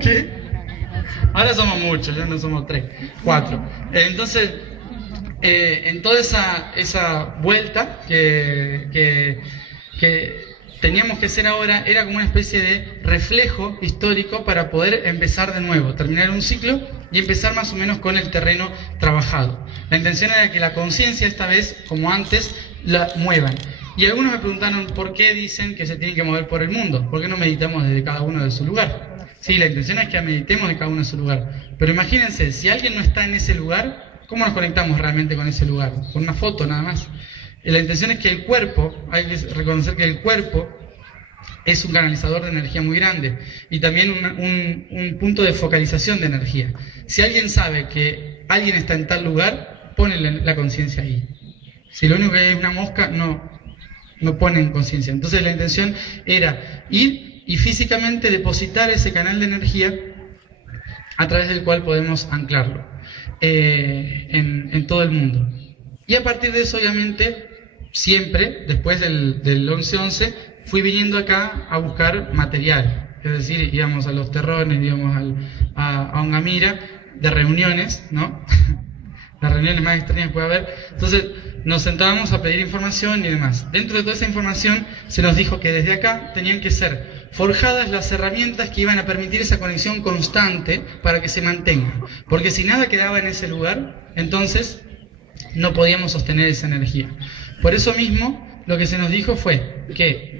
¿Qué? Ahora somos muchos, ya no somos 3, 4. Entonces, en toda esa vuelta que teníamos que hacer ahora, era como una especie de reflejo histórico para poder empezar de nuevo, terminar un ciclo y empezar más o menos con el terreno trabajado. La intención era que la conciencia esta vez, como antes, la muevan. Y algunos me preguntaron por qué dicen que se tienen que mover por el mundo, por qué no meditamos desde cada uno de su lugar. Sí, la intención es que meditemos de cada uno de su lugar, pero imagínense, si alguien no está en ese lugar, ¿cómo nos conectamos realmente con ese lugar? Con una foto nada más. La intención es que el cuerpo, hay que reconocer que el cuerpo es un canalizador de energía muy grande y también un punto de focalización de energía. Si alguien sabe que alguien está en tal lugar, pone la conciencia ahí. Si lo único que hay es una mosca, no pone en conciencia. Entonces la intención era ir y físicamente depositar ese canal de energía a través del cual podemos anclarlo en todo el mundo. Y a partir de eso, obviamente, siempre, después del 11-11, fui viniendo acá a buscar material. Es decir, íbamos a los terrones, íbamos a Ongamira, de reuniones, ¿no? Las reuniones más extrañas que puede haber. Entonces, nos sentábamos a pedir información y demás. Dentro de toda esa información, se nos dijo que desde acá tenían que ser forjadas las herramientas que iban a permitir esa conexión constante para que se mantenga. Porque si nada quedaba en ese lugar, entonces no podíamos sostener esa energía. Por eso mismo, lo que se nos dijo fue que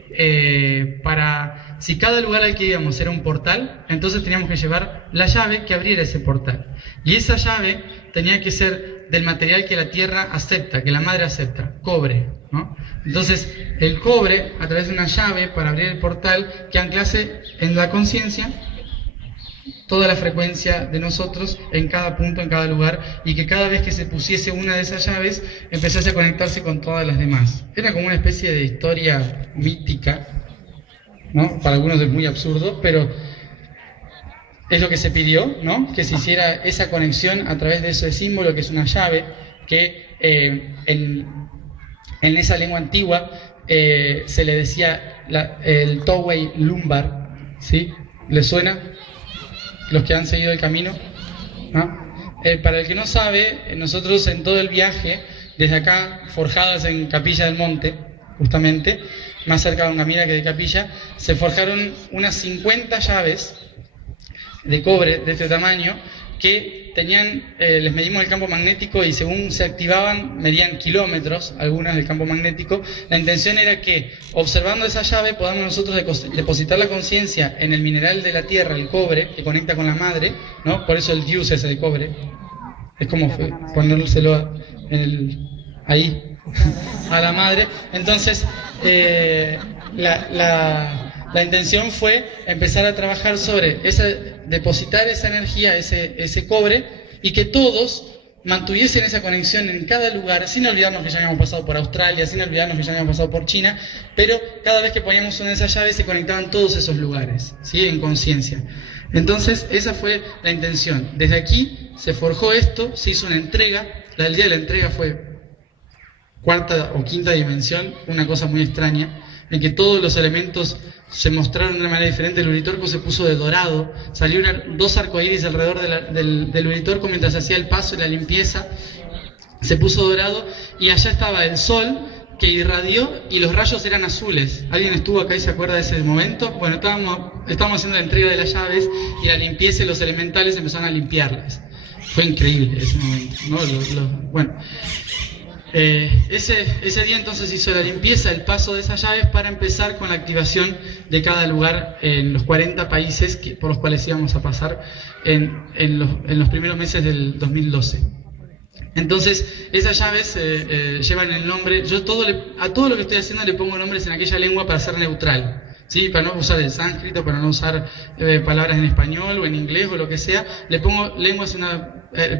si cada lugar al que íbamos era un portal, entonces teníamos que llevar la llave que abriera ese portal. Y esa llave tenía que ser del material que la tierra acepta, que la madre acepta, cobre, ¿no? Entonces, el cobre, a través de una llave para abrir el portal, que anclase en la conciencia toda la frecuencia de nosotros en cada punto, en cada lugar, y que cada vez que se pusiese una de esas llaves, empezase a conectarse con todas las demás. Era como una especie de historia mítica, ¿no? Para algunos es muy absurdo, pero es lo que se pidió, ¿no? Que se hiciera esa conexión a través de ese símbolo que es una llave, que en esa lengua antigua se le decía el Towei Lumbar, ¿sí? ¿Les suena? Los que han seguido el camino, ¿no? Para el que no sabe, nosotros en todo el viaje, desde acá, forjadas en Capilla del Monte, justamente, más cerca de Ongamira que de Capilla, se forjaron unas 50 llaves de cobre de este tamaño que tenían, les medimos el campo magnético y según se activaban, medían kilómetros, algunas del campo magnético. La intención era que, observando esa llave, podamos nosotros depositar la conciencia en el mineral de la tierra, el cobre, que conecta con la madre, ¿no? Por eso el dius ese de cobre. Es como ponérselo ahí, a la madre. Entonces, la intención fue empezar a trabajar sobre depositar esa energía, ese cobre, y que todos mantuviesen esa conexión en cada lugar, sin olvidarnos que ya habíamos pasado por Australia, sin olvidarnos que ya habíamos pasado por China, pero cada vez que poníamos una de esas llaves se conectaban todos esos lugares, ¿sí? En conciencia. Entonces, esa fue la intención. Desde aquí se forjó esto, se hizo una entrega. El día de la entrega fue cuarta o quinta dimensión, una cosa muy extraña, en que todos los elementos se mostraron de una manera diferente. El Uritorco se puso de dorado, salieron 2 arcoíris alrededor del Uritorco mientras se hacía el paso y la limpieza, se puso dorado, y allá estaba el sol que irradió y los rayos eran azules. ¿Alguien estuvo acá y se acuerda de ese momento? Bueno, estábamos haciendo la entrega de las llaves y la limpieza y los elementales empezaron a limpiarlas. Fue increíble ese momento, ¿no? Bueno. Ese día entonces hizo la limpieza, el paso de esas llaves para empezar con la activación de cada lugar en los 40 países por los cuales íbamos a pasar en los primeros meses del 2012. Entonces, esas llaves llevan el nombre. Yo a todo lo que estoy haciendo le pongo nombres en aquella lengua para ser neutral, ¿sí? Para no usar el sánscrito, para no usar palabras en español o en inglés o lo que sea. Le pongo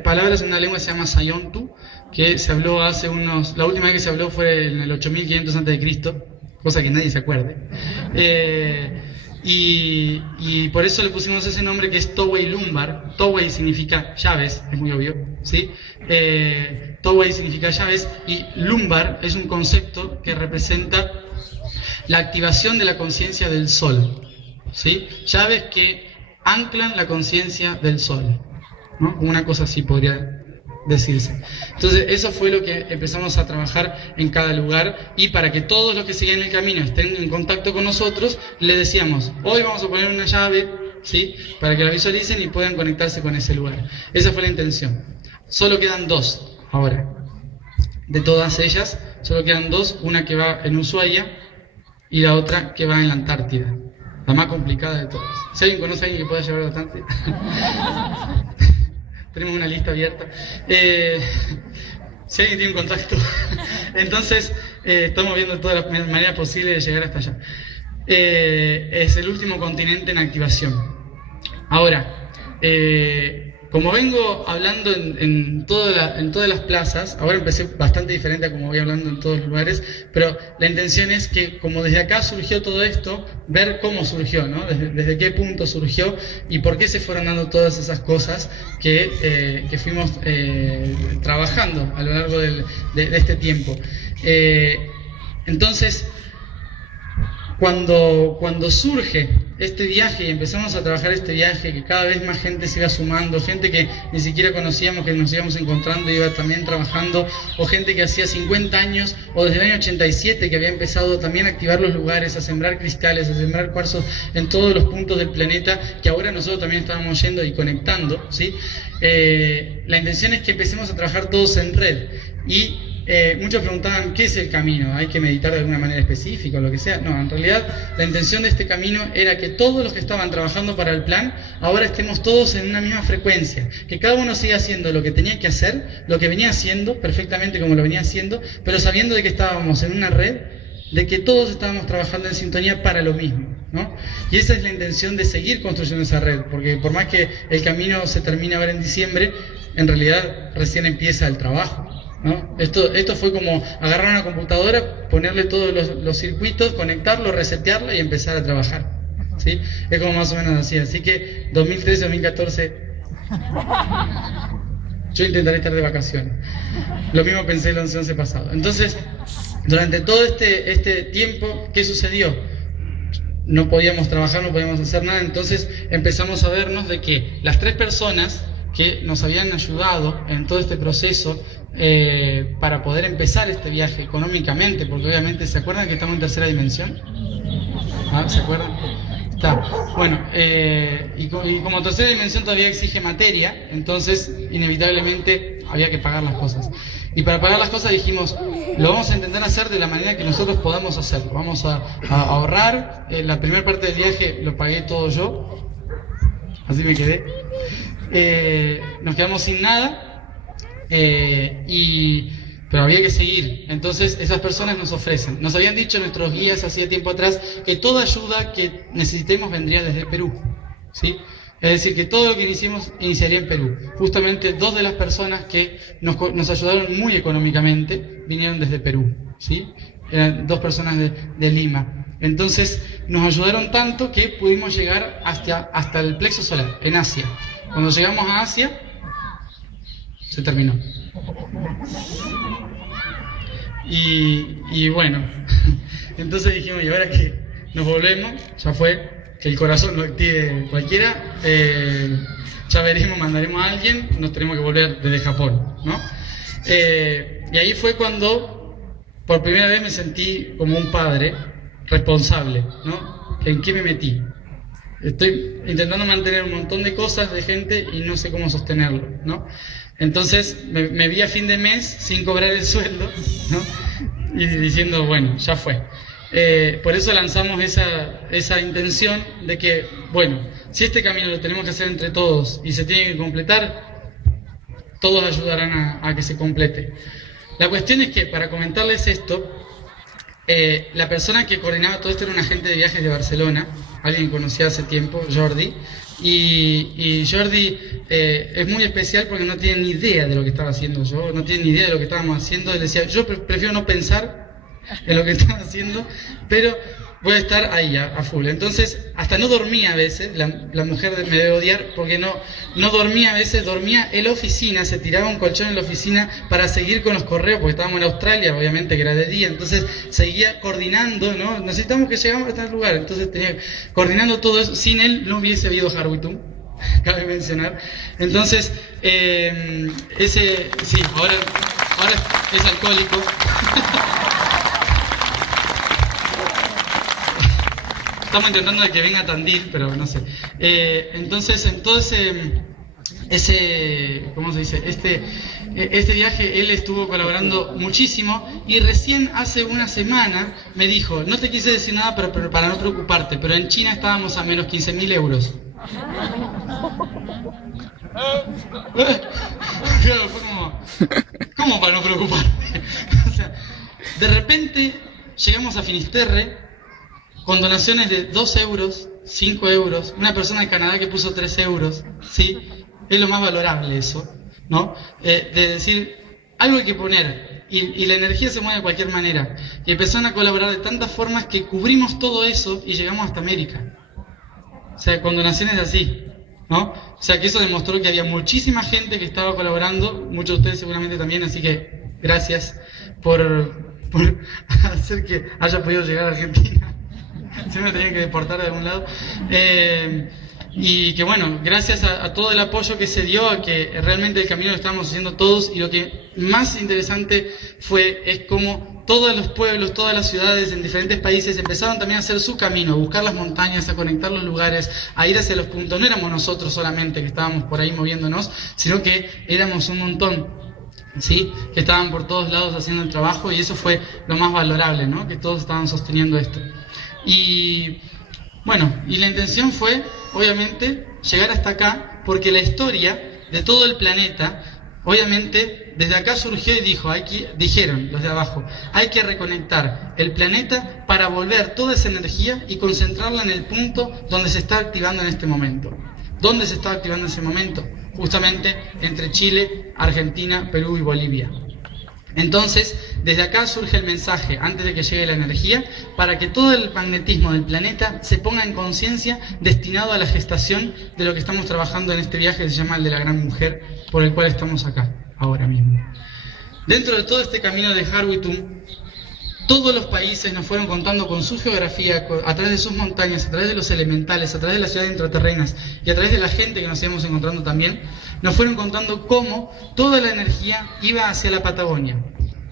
palabras en una lengua que se llama Sayontu, que se habló la última vez que se habló fue en el 8500 a.C., cosa que nadie se acuerde. Y por eso le pusimos ese nombre que es Towei Lumbar. Towei significa llaves, es muy obvio, ¿sí? Towei significa llaves y Lumbar es un concepto que representa la activación de la conciencia del sol. ¿sí? Llaves que anclan la conciencia del sol, ¿no? Una cosa así podría decirse. Entonces eso fue lo que empezamos a trabajar en cada lugar, y para que todos los que siguen el camino estén en contacto con nosotros, le decíamos, hoy vamos a poner una llave, ¿sí? Para que la visualicen y puedan conectarse con ese lugar. Esa fue la intención. Solo quedan 2 ahora. De todas ellas, solo quedan 2, una que va en Ushuaia y la otra que va en la Antártida. La más complicada de todas. Si alguien conoce a alguien que pueda llevar a la Antártida. Tenemos una lista abierta. Si alguien tiene un contacto. Entonces, estamos viendo todas las maneras posibles de llegar hasta allá. Es el último continente en activación. Ahora, como vengo hablando en todas las plazas, ahora empecé bastante diferente a como voy hablando en todos los lugares, pero la intención es que, como desde acá surgió todo esto, ver cómo surgió, ¿no? Desde qué punto surgió y por qué se fueron dando todas esas cosas que fuimos trabajando a lo largo de este tiempo. Entonces, cuando surge este viaje y empezamos a trabajar este viaje, que cada vez más gente se iba sumando, gente que ni siquiera conocíamos, que nos íbamos encontrando y iba también trabajando, o gente que hacía 50 años o desde el año 87 que había empezado también a activar los lugares, a sembrar cristales, a sembrar cuarzos en todos los puntos del planeta, que ahora nosotros también estábamos yendo y conectando, ¿sí? La intención es que empecemos a trabajar todos en red. Y muchos preguntaban, ¿qué es el camino? ¿Hay que meditar de alguna manera específica o lo que sea? No, en realidad la intención de este camino era que todos los que estaban trabajando para el plan, ahora estemos todos en una misma frecuencia, que cada uno siga haciendo lo que tenía que hacer, lo que venía haciendo, perfectamente como lo venía haciendo, pero sabiendo de que estábamos en una red, de que todos estábamos trabajando en sintonía para lo mismo, ¿no? Y esa es la intención de seguir construyendo esa red, porque por más que el camino se termine ahora en diciembre, en realidad recién empieza el trabajo, ¿no? Esto fue como agarrar una computadora, ponerle todos los circuitos, conectarlo, resetearlo y empezar a trabajar, ¿sí? Es como más o menos así. Así que 2013, 2014, yo intentaré estar de vacaciones. Lo mismo pensé el 11-11 pasado. Entonces, durante todo este tiempo, ¿qué sucedió? No podíamos trabajar, no podíamos hacer nada, entonces empezamos a vernos de que las 3 personas que nos habían ayudado en todo este proceso para poder empezar este viaje económicamente, porque obviamente, ¿se acuerdan que estamos en tercera dimensión? ¿Ah, ¿se acuerdan? Está. Bueno, y como tercera dimensión todavía exige materia, entonces inevitablemente había que pagar las cosas. Y para pagar las cosas dijimos, lo vamos a intentar hacer de la manera que nosotros podamos hacerlo. Vamos a ahorrar. La primera parte del viaje lo pagué todo yo, así me quedé. Nos quedamos sin nada, pero había que seguir. Entonces esas personas nos ofrecen. Nos habían dicho nuestros guías hacía tiempo atrás que toda ayuda que necesitemos vendría desde Perú, ¿sí? Es decir, que todo lo que iniciaría en Perú. Justamente 2 de las personas que nos ayudaron muy económicamente vinieron desde Perú, ¿sí? Eran 2 personas de Lima. Entonces nos ayudaron tanto que pudimos llegar hasta el plexo solar, en Asia. Cuando llegamos a Asia, se terminó. Y bueno, entonces dijimos, ¿y ahora qué? Nos volvemos, ya fue. Que el corazón lo active cualquiera, ya veremos, mandaremos a alguien, nos tenemos que volver desde Japón, ¿no? Y ahí fue cuando por primera vez me sentí como un padre responsable, ¿no? ¿En qué me metí? Estoy intentando mantener un montón de cosas de gente y no sé cómo sostenerlo, ¿no? Entonces me vi a fin de mes sin cobrar el sueldo, ¿no? Y diciendo, bueno, ya fue. Por eso lanzamos esa intención de que, bueno, si este camino lo tenemos que hacer entre todos y se tiene que completar, todos ayudarán a que se complete. La cuestión es que, para comentarles esto, la persona que coordinaba todo esto era un agente de viajes de Barcelona, alguien que conocía hace tiempo, Jordi, y Jordi es muy especial porque no tiene ni idea de lo que estaba haciendo yo, no tiene ni idea de lo que estábamos haciendo. Él decía, yo prefiero no pensar en lo que están haciendo, pero voy a estar ahí a full. Entonces, hasta no dormía a veces, la mujer me debe odiar porque no dormía a veces, dormía en la oficina, se tiraba un colchón en la oficina para seguir con los correos, porque estábamos en Australia, obviamente que era de día, entonces seguía coordinando, ¿no? Necesitamos que llegamos a este lugar, entonces tenía coordinando todo eso. Sin él no hubiese habido Harwitum, cabe mencionar. Entonces, sí, ahora es alcohólico. Estamos intentando de que venga a Tandil, pero no sé. Entonces, en todo ¿cómo se dice? Este viaje él estuvo colaborando muchísimo y recién hace una semana me dijo, no te quise decir nada pero para no preocuparte, pero en China estábamos a menos 15.000 euros. Claro, fue ¿cómo para no preocuparme? O sea, de repente llegamos a Finisterre con donaciones de 2 euros, 5 euros, una persona de Canadá que puso 3 euros, ¿sí? Es lo más valorable eso, ¿no? De decir, algo hay que poner, y la energía se mueve de cualquier manera. Y empezaron a colaborar de tantas formas que cubrimos todo eso y llegamos hasta América. O sea, con donaciones así, ¿no? O sea, que eso demostró que había muchísima gente que estaba colaborando, muchos de ustedes seguramente también, así que gracias por hacer que haya podido llegar a Argentina. Si me tenían que deportar de algún lado. Y que bueno, gracias a todo el apoyo que se dio, a que realmente el camino lo estábamos haciendo todos, y lo que más interesante es cómo todos los pueblos, todas las ciudades en diferentes países empezaron también a hacer su camino, a buscar las montañas, a conectar los lugares, a ir hacia los puntos. No éramos nosotros solamente que estábamos por ahí moviéndonos, sino que éramos un montón, ¿sí? Que estaban por todos lados haciendo el trabajo, y eso fue lo más valorable, ¿no? Que todos estaban sosteniendo esto. Y bueno, y la intención fue, obviamente, llegar hasta acá, porque la historia de todo el planeta, obviamente, desde acá surgió y dijeron los de abajo, hay que reconectar el planeta para volver toda esa energía y concentrarla en el punto donde se está activando en este momento. ¿Dónde se está activando en ese momento? Justamente entre Chile, Argentina, Perú y Bolivia. Entonces, desde acá surge el mensaje, antes de que llegue la energía, para que todo el magnetismo del planeta se ponga en conciencia destinado a la gestación de lo que estamos trabajando en este viaje que se llama el de la gran mujer, por el cual estamos acá, ahora mismo. Dentro de todo este camino de Harwitum, todos los países nos fueron contando con su geografía, a través de sus montañas, a través de los elementales, a través de las ciudades intraterrenas y a través de la gente que nos íbamos encontrando también, nos fueron contando cómo toda la energía iba hacia la Patagonia,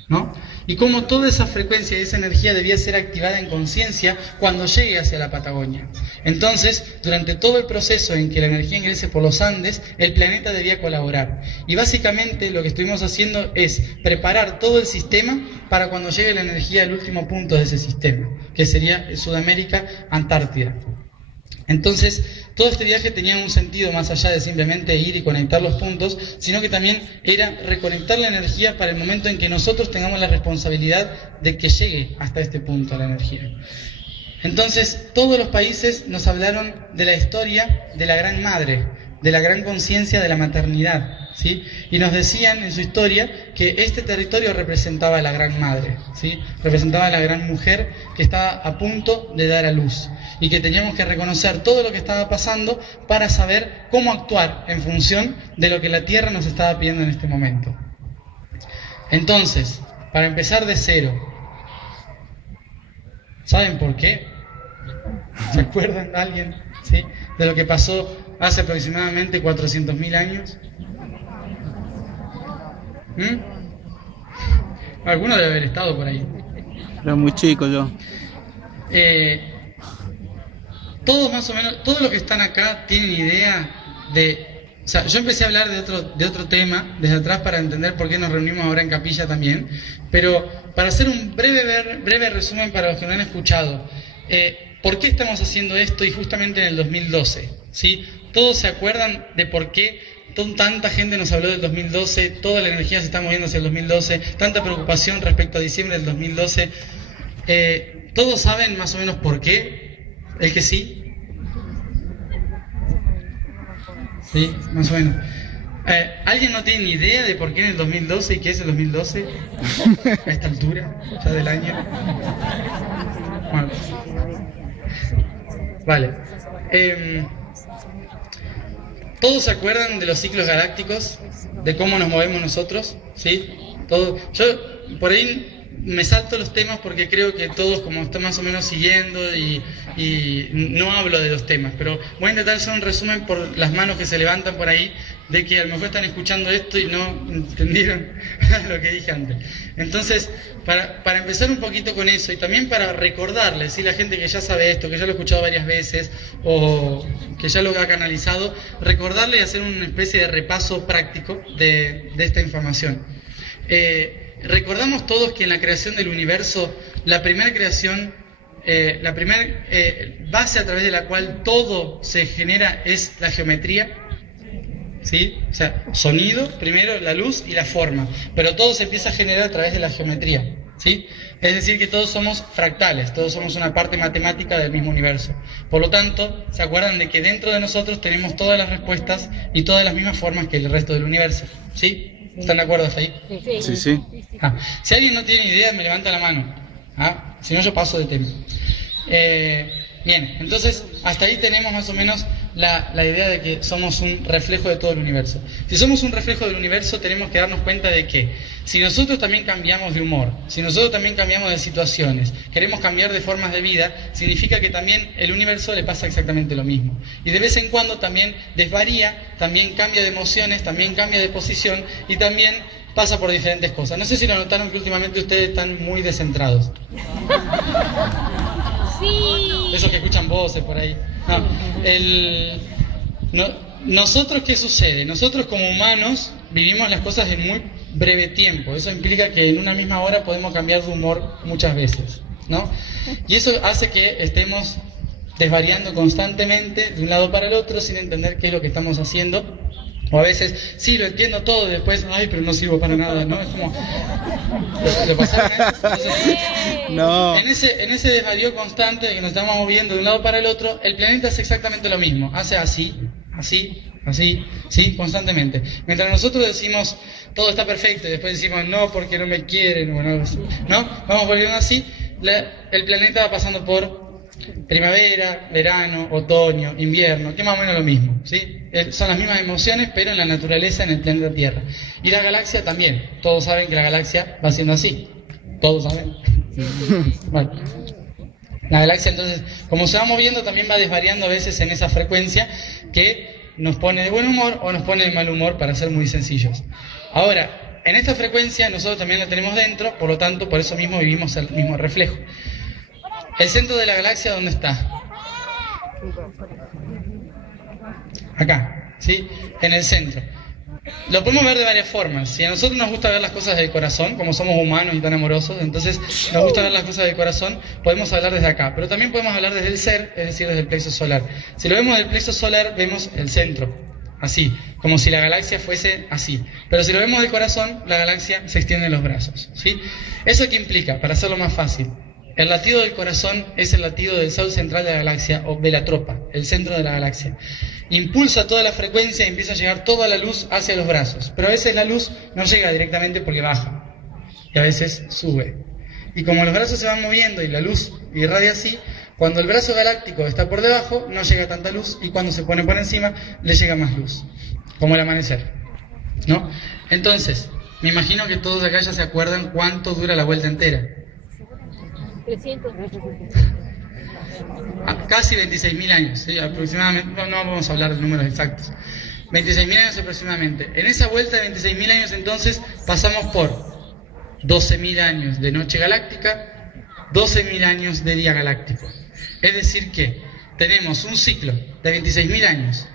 ¿no? Y cómo toda esa frecuencia y esa energía debía ser activada en conciencia cuando llegue hacia la Patagonia. Entonces, durante todo el proceso en que la energía ingrese por los Andes, el planeta debía colaborar. Y básicamente lo que estuvimos haciendo es preparar todo el sistema para cuando llegue la energía al último punto de ese sistema, que sería Sudamérica, Antártida. Entonces, todo este viaje tenía un sentido más allá de simplemente ir y conectar los puntos, sino que también era reconectar la energía para el momento en que nosotros tengamos la responsabilidad de que llegue hasta este punto la energía. Entonces, todos los países nos hablaron de la historia de la Gran Madre, de la gran conciencia de la maternidad, ¿sí? Y nos decían en su historia que este territorio representaba a la Gran Madre, ¿sí? Representaba a la gran mujer que estaba a punto de dar a luz, y que teníamos que reconocer todo lo que estaba pasando para saber cómo actuar en función de lo que la Tierra nos estaba pidiendo en este momento. Entonces, para empezar de cero, ¿saben por qué? ¿Se acuerdan de alguien? ¿Sí? De lo que pasó hace aproximadamente 400.000 años. Alguno debe haber estado por ahí. Era muy chico yo. Todos más o menos, todos los que están acá tienen idea de... O sea, yo empecé a hablar de otro tema desde atrás para entender por qué nos reunimos ahora en capilla también, pero para hacer un breve resumen para los que no han escuchado, ¿por qué estamos haciendo esto? Y justamente en el 2012, ¿sí? ¿Todos se acuerdan de por qué tanta gente nos habló del 2012? Toda la energía se está moviendo hacia el 2012, tanta preocupación respecto a diciembre del 2012. ¿Todos saben más o menos por qué? ¿El que sí? Sí, más o menos. ¿Alguien no tiene ni idea de por qué en el 2012 y qué es el 2012? A esta altura, ya del año. Bueno. Vale. ¿Todos se acuerdan de los ciclos galácticos? ¿De cómo nos movemos nosotros? ¿Sí? Todo. Yo por ahí me salto los temas porque creo que todos como están más o menos siguiendo y no hablo de los temas, pero voy a intentar hacer un resumen por las manos que se levantan por ahí, de que a lo mejor están escuchando esto y no entendieron lo que dije antes. Entonces, para empezar un poquito con eso y también para recordarles, ¿sí? La gente que ya sabe esto, que ya lo ha escuchado varias veces o que ya lo ha canalizado, recordarle y hacer una especie de repaso práctico de esta información. Recordamos todos que en la creación del universo, la primera creación, la primera base a través de la cual todo se genera es la geometría, ¿sí? O sea, sonido, primero la luz y la forma, pero todo se empieza a generar a través de la geometría, ¿sí? Es decir, que todos somos fractales, todos somos una parte matemática del mismo universo. Por lo tanto, ¿se acuerdan de que dentro de nosotros tenemos todas las respuestas y todas las mismas formas que el resto del universo? ¿Sí? ¿Están de acuerdo hasta ahí? Sí, sí. Si alguien no tiene idea, me levanta la mano. Si no, yo paso de tema. Bien, entonces hasta ahí tenemos más o menos la idea de que somos un reflejo de todo el universo. Si somos un reflejo del universo, tenemos que darnos cuenta de que si nosotros también cambiamos de humor, si nosotros también cambiamos de situaciones, queremos cambiar de formas de vida, significa que también el universo le pasa exactamente lo mismo. Y de vez en cuando también desvaría, también cambia de emociones, también cambia de posición y también pasa por diferentes cosas. No sé si lo notaron que últimamente ustedes están muy descentrados. Sí. Esos que escuchan voces por ahí. Nosotros, ¿qué sucede? Nosotros como humanos vivimos las cosas en muy breve tiempo. Eso implica que en una misma hora podemos cambiar de humor muchas veces, ¿no? Y eso hace que estemos desvariando constantemente de un lado para el otro sin entender qué es lo que estamos haciendo. O a veces, sí, lo entiendo todo, después, ay, pero no sirvo para nada, ¿no? Es como... ¿Lo pasaron eso? Entonces, No. en ese desvarío constante de que nos estamos moviendo de un lado para el otro, el planeta hace exactamente lo mismo. Hace así, ¿sí? Constantemente. Mientras nosotros decimos, todo está perfecto, y después decimos, no, porque no me quieren, bueno, ¿no? Vamos volviendo así, el planeta va pasando por primavera, verano, otoño, invierno, que es más o menos lo mismo, ¿sí? Son las mismas emociones, pero en la naturaleza, en el planeta Tierra. Y la galaxia también. Todos saben que la galaxia va siendo así. ¿Todos saben? Bueno. La galaxia, entonces, como se va moviendo, también va desvariando a veces en esa frecuencia que nos pone de buen humor o nos pone de mal humor, para ser muy sencillos. Ahora, en esta frecuencia nosotros también la tenemos dentro, por lo tanto, por eso mismo vivimos el mismo reflejo. ¿El centro de la galaxia dónde está? Acá, ¿sí? En el centro. Lo podemos ver de varias formas. Si a nosotros nos gusta ver las cosas del corazón, como somos humanos y tan amorosos, entonces nos gusta ver las cosas del corazón, podemos hablar desde acá. Pero también podemos hablar desde el ser, es decir, desde el plexo solar. Si lo vemos del plexo solar, vemos el centro, así, como si la galaxia fuese así. Pero si lo vemos del corazón, la galaxia se extiende en los brazos, ¿sí? ¿Eso qué implica? Para hacerlo más fácil. El latido del corazón es el latido del sol central de la galaxia, o de la tropa, el centro de la galaxia. Impulsa toda la frecuencia y empieza a llegar toda la luz hacia los brazos. Pero a veces la luz no llega directamente porque baja, y a veces sube. Y como los brazos se van moviendo y la luz irradia así, cuando el brazo galáctico está por debajo, no llega tanta luz, y cuando se pone por encima, le llega más luz. Como el amanecer, ¿no? Entonces, me imagino que todos acá ya se acuerdan cuánto dura la vuelta entera. 300. Casi 26.000 años, ¿sí? Aproximadamente, no vamos a hablar de números exactos. 26.000 años aproximadamente. En esa vuelta de 26.000 años entonces pasamos por 12.000 años de noche galáctica, 12.000 años de día galáctico. Es decir que tenemos un ciclo de 26.000 años,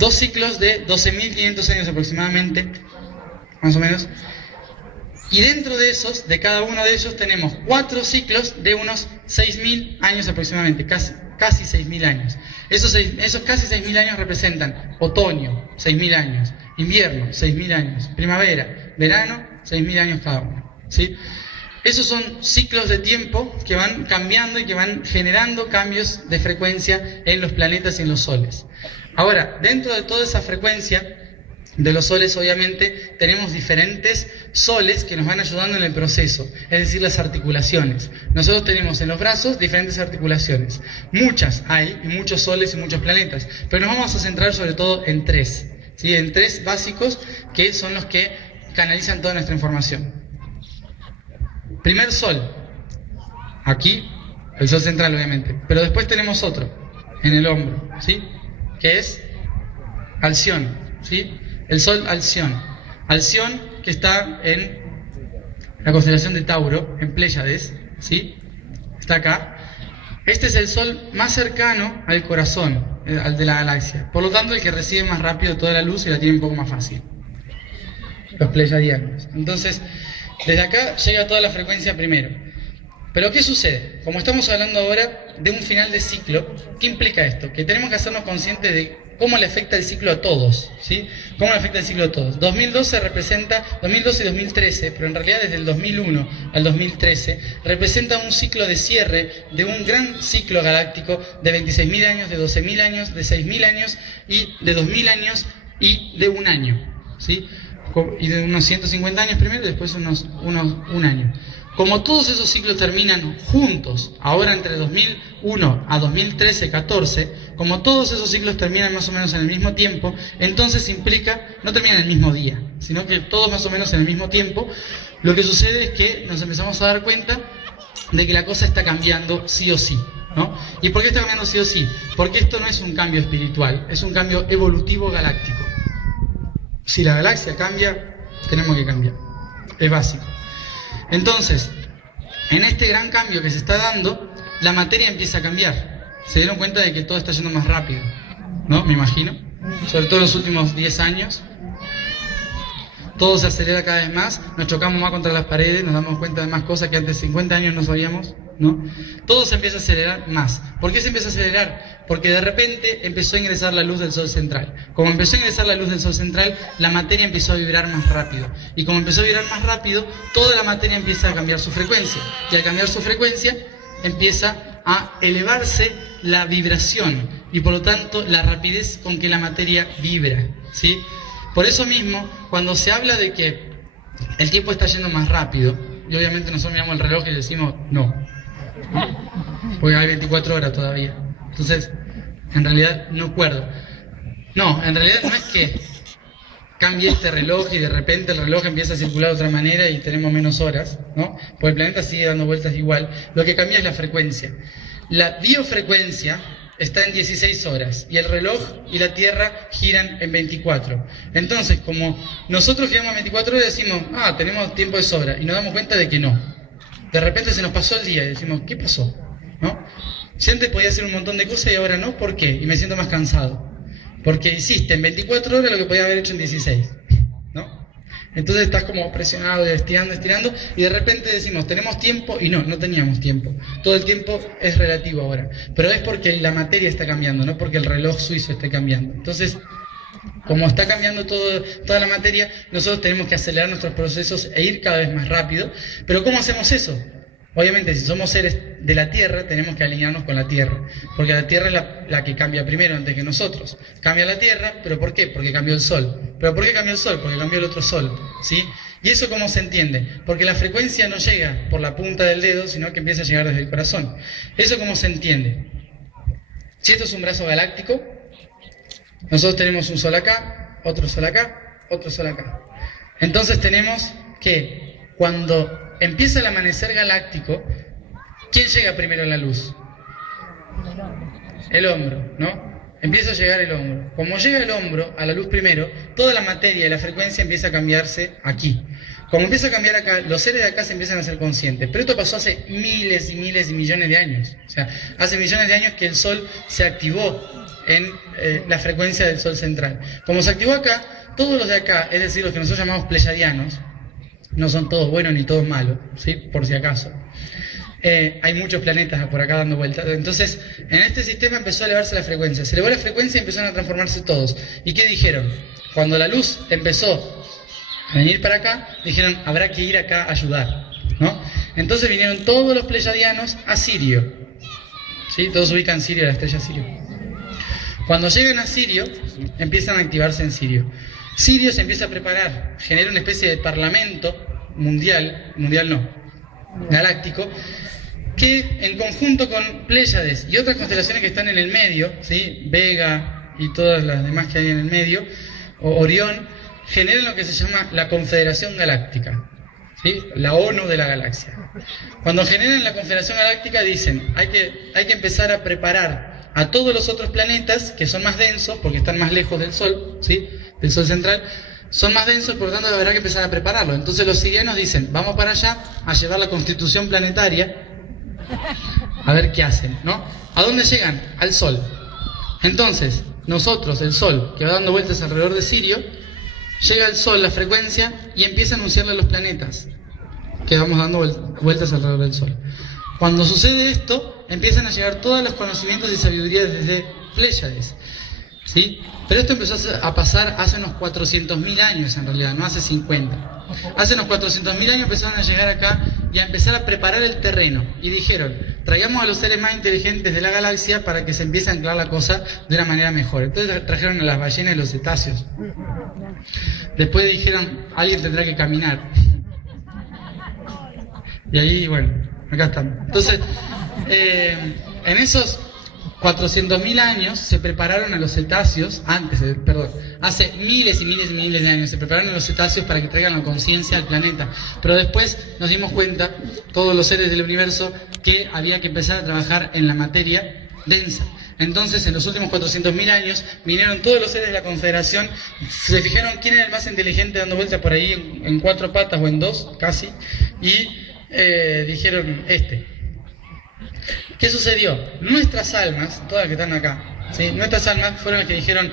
dos ciclos de 12.500 años aproximadamente, más o menos. Y dentro de esos, de cada uno de ellos, tenemos 4 ciclos de unos 6.000 años aproximadamente, casi 6.000 años. Esos casi 6.000 años representan otoño, 6.000 años, invierno, 6.000 años, primavera, verano, 6.000 años cada uno, ¿sí? Esos son ciclos de tiempo que van cambiando y que van generando cambios de frecuencia en los planetas y en los soles. Ahora, dentro de toda esa frecuencia, de los soles, obviamente, tenemos diferentes soles que nos van ayudando en el proceso, es decir, las articulaciones. Nosotros tenemos en los brazos diferentes articulaciones. Muchas hay, y muchos soles y muchos planetas, pero nos vamos a centrar sobre todo en tres, ¿sí? En tres básicos que son los que canalizan toda nuestra información. Primer sol, aquí, el sol central obviamente, pero después tenemos otro, en el hombro, ¿sí? Que es Alción, ¿sí? El sol Alción. Alción que está en la constelación de Tauro, en Pléyades, ¿sí? Está acá. Este es el sol más cercano al corazón, al de la galaxia. Por lo tanto, el que recibe más rápido toda la luz y la tiene un poco más fácil. Los pleyadianos. Entonces, desde acá llega toda la frecuencia primero. Pero ¿qué sucede? Como estamos hablando ahora de un final de ciclo, ¿qué implica esto? Que tenemos que hacernos conscientes de cómo le afecta el ciclo a todos, ¿sí? ¿Cómo le afecta el ciclo a todos? 2012 representa, 2012 y 2013, pero en realidad desde el 2001 al 2013, representa un ciclo de cierre de un gran ciclo galáctico de 26.000 años, de 12.000 años, de 6.000 años y de 2.000 años y de un año, ¿sí? Y de unos 150 años primero y después un año. Como todos esos ciclos terminan juntos, ahora entre 2001 a 2013-14, como todos esos ciclos terminan más o menos en el mismo tiempo, entonces implica, no terminan el mismo día, sino que todos más o menos en el mismo tiempo, lo que sucede es que nos empezamos a dar cuenta de que la cosa está cambiando sí o sí, ¿no? ¿Y por qué está cambiando sí o sí? Porque esto no es un cambio espiritual, es un cambio evolutivo galáctico. Si la galaxia cambia, tenemos que cambiar, es básico. Entonces, en este gran cambio que se está dando, la materia empieza a cambiar. Se dieron cuenta de que todo está yendo más rápido, ¿no? Me imagino. Sobre todo en los últimos 10 años. Todo se acelera cada vez más, nos chocamos más contra las paredes, nos damos cuenta de más cosas que antes 50 años no sabíamos, ¿no? Todo se empieza a acelerar más. ¿Por qué se empieza a acelerar? Porque de repente empezó a ingresar la luz del Sol central. Como empezó a ingresar la luz del Sol central, la materia empezó a vibrar más rápido. Y como empezó a vibrar más rápido, toda la materia empieza a cambiar su frecuencia. Y al cambiar su frecuencia, empieza a elevarse la vibración. Y por lo tanto, la rapidez con que la materia vibra, ¿sí? Por eso mismo, cuando se habla de que el tiempo está yendo más rápido, y obviamente nosotros miramos el reloj y decimos no, porque hay 24 horas todavía. Entonces, en realidad no acuerdo. No, en realidad no es que cambie este reloj y de repente el reloj empieza a circular de otra manera y tenemos menos horas, ¿no? Porque el planeta sigue dando vueltas igual. Lo que cambia es la frecuencia. La biofrecuencia está en 16 horas y el reloj y la Tierra giran en 24. Entonces, como nosotros giramos en 24 horas, decimos, tenemos tiempo de sobra, y nos damos cuenta de que no. De repente se nos pasó el día y decimos, ¿qué pasó? ¿No? Si antes podía hacer un montón de cosas y ahora no, ¿por qué? Y me siento más cansado. Porque hiciste en 24 horas lo que podía haber hecho en 16, ¿no? Entonces estás como presionado, estirando, y de repente decimos, tenemos tiempo, y no teníamos tiempo. Todo el tiempo es relativo ahora. Pero es porque la materia está cambiando, no porque el reloj suizo esté cambiando. Entonces, como está cambiando toda la materia, nosotros tenemos que acelerar nuestros procesos e ir cada vez más rápido. Pero ¿cómo hacemos eso? Obviamente, si somos seres de la Tierra, tenemos que alinearnos con la Tierra, porque la Tierra es la que cambia primero antes que nosotros. Cambia la Tierra, ¿pero por qué? Porque cambió el Sol. ¿Pero por qué cambió el Sol? Porque cambió el otro Sol, ¿sí? ¿Y eso cómo se entiende? Porque la frecuencia no llega por la punta del dedo, sino que empieza a llegar desde el corazón. ¿Eso cómo se entiende? Si esto es un brazo galáctico, nosotros tenemos un Sol acá, otro Sol acá, otro Sol acá. Entonces tenemos que, cuando empieza el amanecer galáctico, ¿quién llega primero a la luz? El hombro, ¿no? Empieza a llegar el hombro. Como llega el hombro a la luz primero, toda la materia y la frecuencia empieza a cambiarse aquí. Como empieza a cambiar acá, los seres de acá se empiezan a ser conscientes. Pero esto pasó hace miles y miles y millones de años. O sea, hace millones de años que el Sol se activó en la frecuencia del Sol central. Como se activó acá, todos los de acá, es decir, los que nosotros llamamos pleyadianos, no son todos buenos ni todos malos, ¿sí? Por si acaso. Hay muchos planetas por acá dando vueltas. Entonces, en este sistema empezó a elevarse la frecuencia. Se elevó la frecuencia y empezaron a transformarse todos. ¿Y qué dijeron? Cuando la luz empezó a venir para acá, dijeron, habrá que ir acá a ayudar, ¿no? Entonces vinieron todos los pleyadianos a Sirio, ¿sí? Todos ubican Sirio, la estrella Sirio. Cuando llegan a Sirio, empiezan a activarse en Sirio. Sirio se empieza a preparar, genera una especie de parlamento mundial no, galáctico, que en conjunto con Pléyades y otras constelaciones que están en el medio, ¿sí? Vega y todas las demás que hay en el medio, o Orión, generan lo que se llama la Confederación Galáctica, ¿sí? La ONU de la galaxia. Cuando generan la Confederación Galáctica dicen, hay que empezar a preparar a todos los otros planetas que son más densos, porque están más lejos del Sol, ¿sí? Del Sol central, son más densos, por lo tanto habrá que empezar a prepararlo. Entonces los sirianos dicen, vamos para allá a llevar la constitución planetaria, a ver qué hacen, ¿no? ¿A dónde llegan? Al Sol. Entonces, nosotros, el Sol, que va dando vueltas alrededor de Sirio, llega al Sol la frecuencia y empieza a anunciarle a los planetas que vamos dando vueltas alrededor del Sol. Cuando sucede esto, empiezan a llegar todos los conocimientos y sabiduría desde Pléyades, ¿sí? Pero esto empezó a pasar hace unos 400.000 años en realidad, no hace 50. Hace unos 400.000 años empezaron a llegar acá y a empezar a preparar el terreno. Y dijeron, traigamos a los seres más inteligentes de la galaxia para que se empiece a anclar la cosa de una manera mejor. Entonces trajeron a las ballenas y los cetáceos. Después dijeron, alguien tendrá que caminar. Y ahí, bueno, acá estamos. Entonces, en esos 400.000 años se prepararon a los cetáceos, hace miles y miles y miles de años se prepararon a los cetáceos para que traigan la conciencia al planeta. Pero después nos dimos cuenta, todos los seres del universo, que había que empezar a trabajar en la materia densa. Entonces, en los últimos 400.000 años, vinieron todos los seres de la Confederación, se fijaron quién era el más inteligente dando vuelta por ahí en 4 patas o en 2, casi, y dijeron ¿Qué sucedió? Nuestras almas, todas las que están acá, ¿sí? Nuestras almas fueron las que dijeron,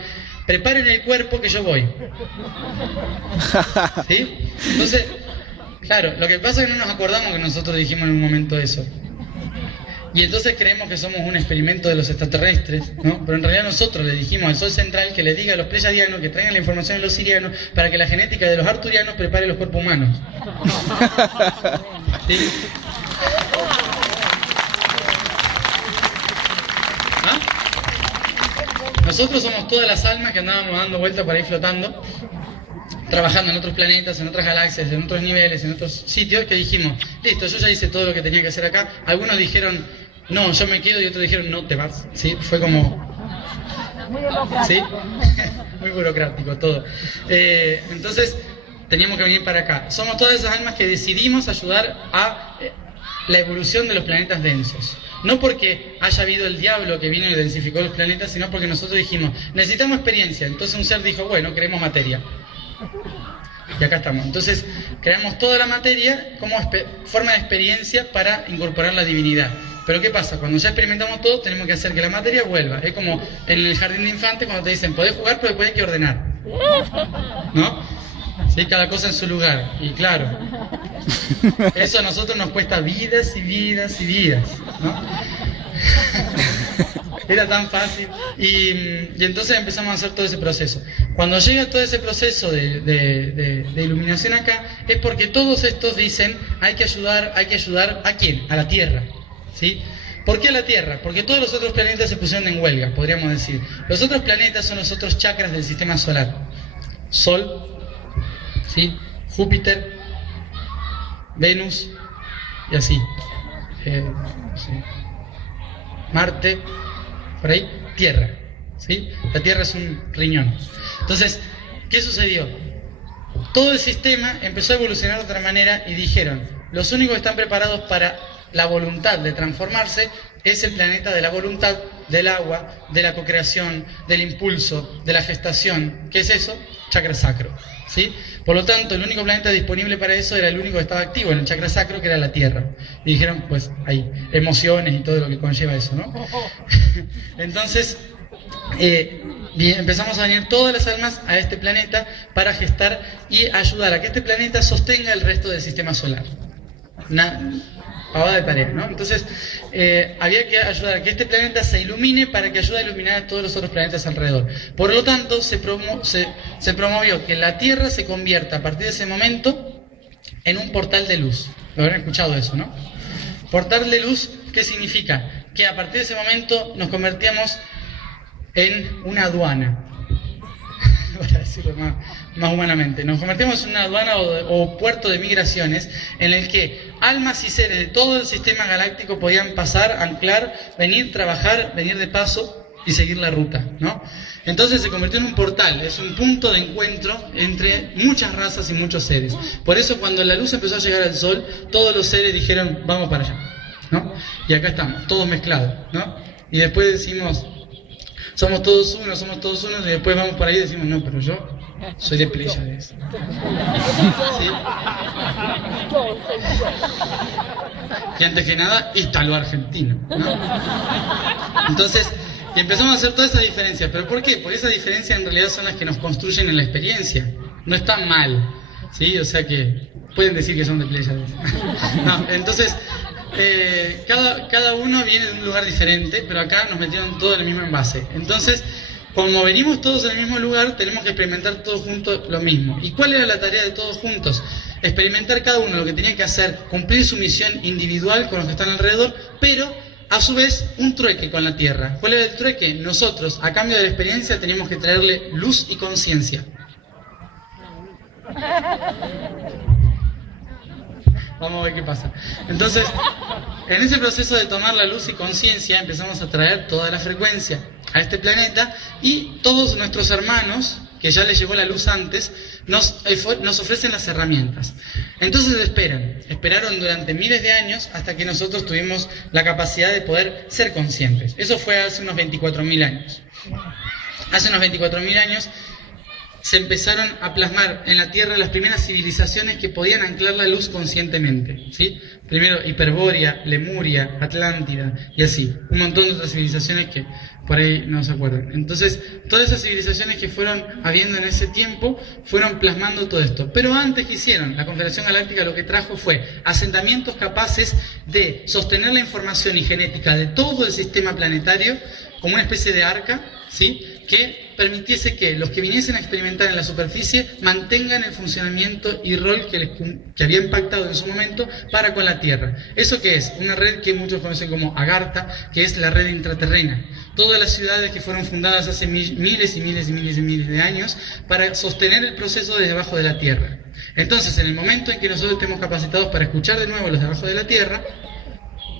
preparen el cuerpo que yo voy. ¿Sí? Entonces, claro, lo que pasa es que no nos acordamos que nosotros dijimos en un momento eso. Y entonces creemos que somos un experimento de los extraterrestres, ¿no? Pero en realidad nosotros le dijimos al Sol central que le diga a los pleyadianos que traigan la información a los sirianos para que la genética de los arturianos prepare los cuerpos humanos. ¿Sí? ¿Ah? Nosotros somos todas las almas que andábamos dando vueltas por ahí flotando, trabajando en otros planetas, en otras galaxias, en otros niveles, en otros sitios, que dijimos, listo, yo ya hice todo lo que tenía que hacer acá. Algunos dijeron, no, yo me quedo, y otros dijeron, no, te vas. ¿Sí? Fue como... ¿Sí? Muy burocrático todo. Entonces, teníamos que venir para acá. Somos todas esas almas que decidimos ayudar a la evolución de los planetas densos. No porque haya habido el diablo que vino y densificó los planetas, sino porque nosotros dijimos, necesitamos experiencia. Entonces un ser dijo, bueno, queremos materia. Y acá estamos. Entonces, creamos toda la materia como forma de experiencia para incorporar la divinidad. Pero ¿qué pasa? Cuando ya experimentamos todo, tenemos que hacer que la materia vuelva. Es como en el jardín de infantes cuando te dicen, podés jugar, pero después hay que ordenar. ¿No? Sí, cada cosa en su lugar. Y claro, eso a nosotros nos cuesta vidas y vidas y vidas, ¿no? Era tan fácil. Y entonces empezamos a hacer todo ese proceso. Cuando llega todo ese proceso de iluminación acá, es porque todos estos dicen, hay que ayudar, ¿a quién? A la Tierra, ¿sí? ¿Por qué a la Tierra? Porque todos los otros planetas se pusieron en huelga, podríamos decir. Los otros planetas son los otros chakras del sistema solar. Sol, ¿sí? Júpiter, Venus y así. Sí. Marte, por ahí, Tierra, ¿sí? La Tierra es un riñón. Entonces, ¿qué sucedió? Todo el sistema empezó a evolucionar de otra manera y dijeron, los únicos que están preparados para la voluntad de transformarse es el planeta de la voluntad, del agua, de la cocreación, del impulso, de la gestación. ¿Qué es eso? Chakra sacro, ¿sí? Por lo tanto, el único planeta disponible para eso era el único que estaba activo en el chakra sacro, que era la Tierra. Y dijeron, pues, hay emociones y todo lo que conlleva eso, ¿no? Entonces, empezamos a venir todas las almas a este planeta para gestar y ayudar a que este planeta sostenga el resto del sistema solar. Pavada de tarea, ¿no? Entonces, había que ayudar a que este planeta se ilumine para que ayude a iluminar a todos los otros planetas alrededor. Por lo tanto, se promovió que la Tierra se convierta a partir de ese momento en un portal de luz. Lo habrán escuchado eso, ¿no? Portal de luz, ¿qué significa? Que a partir de ese momento nos convertíamos en una aduana. Para decirlo más humanamente. Nos convertimos en una aduana o puerto de migraciones en el que almas y seres de todo el sistema galáctico podían pasar, anclar, venir, trabajar, venir de paso y seguir la ruta, ¿no? Entonces se convirtió en un portal, es un punto de encuentro entre muchas razas y muchos seres. Por eso cuando la luz empezó a llegar al sol, todos los seres dijeron, vamos para allá, ¿no? Y acá estamos, todos mezclados, ¿no? Y después decimos, somos todos unos, y después vamos por ahí y decimos, no, pero yo soy de Pléyades. ¿Sí? Y antes que nada, ítalo-argentino, ¿no? Entonces, y empezamos a hacer toda esa diferencia. ¿Pero por qué? Porque esas diferencias en realidad son las que nos construyen en la experiencia. No están mal, ¿sí? O sea que pueden decir que son de Pléyades. No, entonces, cada uno viene de un lugar diferente, pero acá nos metieron todo en el mismo envase. Entonces, como venimos todos en el mismo lugar, tenemos que experimentar todos juntos lo mismo. ¿Y cuál era la tarea de todos juntos? Experimentar cada uno lo que tenía que hacer, cumplir su misión individual con los que están alrededor, pero a su vez un trueque con la Tierra. ¿Cuál era el trueque? Nosotros, a cambio de la experiencia, teníamos que traerle luz y conciencia. Vamos a ver qué pasa. Entonces, en ese proceso de tomar la luz y conciencia, empezamos a traer toda la frecuencia a este planeta y todos nuestros hermanos, que ya les llegó la luz antes, nos ofrecen las herramientas. Entonces esperaron durante miles de años hasta que nosotros tuvimos la capacidad de poder ser conscientes. Eso fue hace unos 24.000 años. Hace unos 24.000 años se empezaron a plasmar en la Tierra las primeras civilizaciones que podían anclar la luz conscientemente, ¿sí? Primero Hiperbórea, Lemuria, Atlántida y así, un montón de otras civilizaciones que por ahí no se acuerdan. Entonces, todas esas civilizaciones que fueron habiendo en ese tiempo fueron plasmando todo esto. Pero antes, ¿qué hicieron? La Confederación Galáctica lo que trajo fue asentamientos capaces de sostener la información y genética de todo el sistema planetario como una especie de arca, ¿sí? Que permitiese que los que viniesen a experimentar en la superficie mantengan el funcionamiento y rol que había impactado en su momento para con la Tierra. ¿Eso qué es? Una red que muchos conocen como Agartha, que es la red intraterrena. Todas las ciudades que fueron fundadas hace miles de años para sostener el proceso desde abajo de la Tierra. Entonces, en el momento en que nosotros estemos capacitados para escuchar de nuevo los de abajo de la Tierra,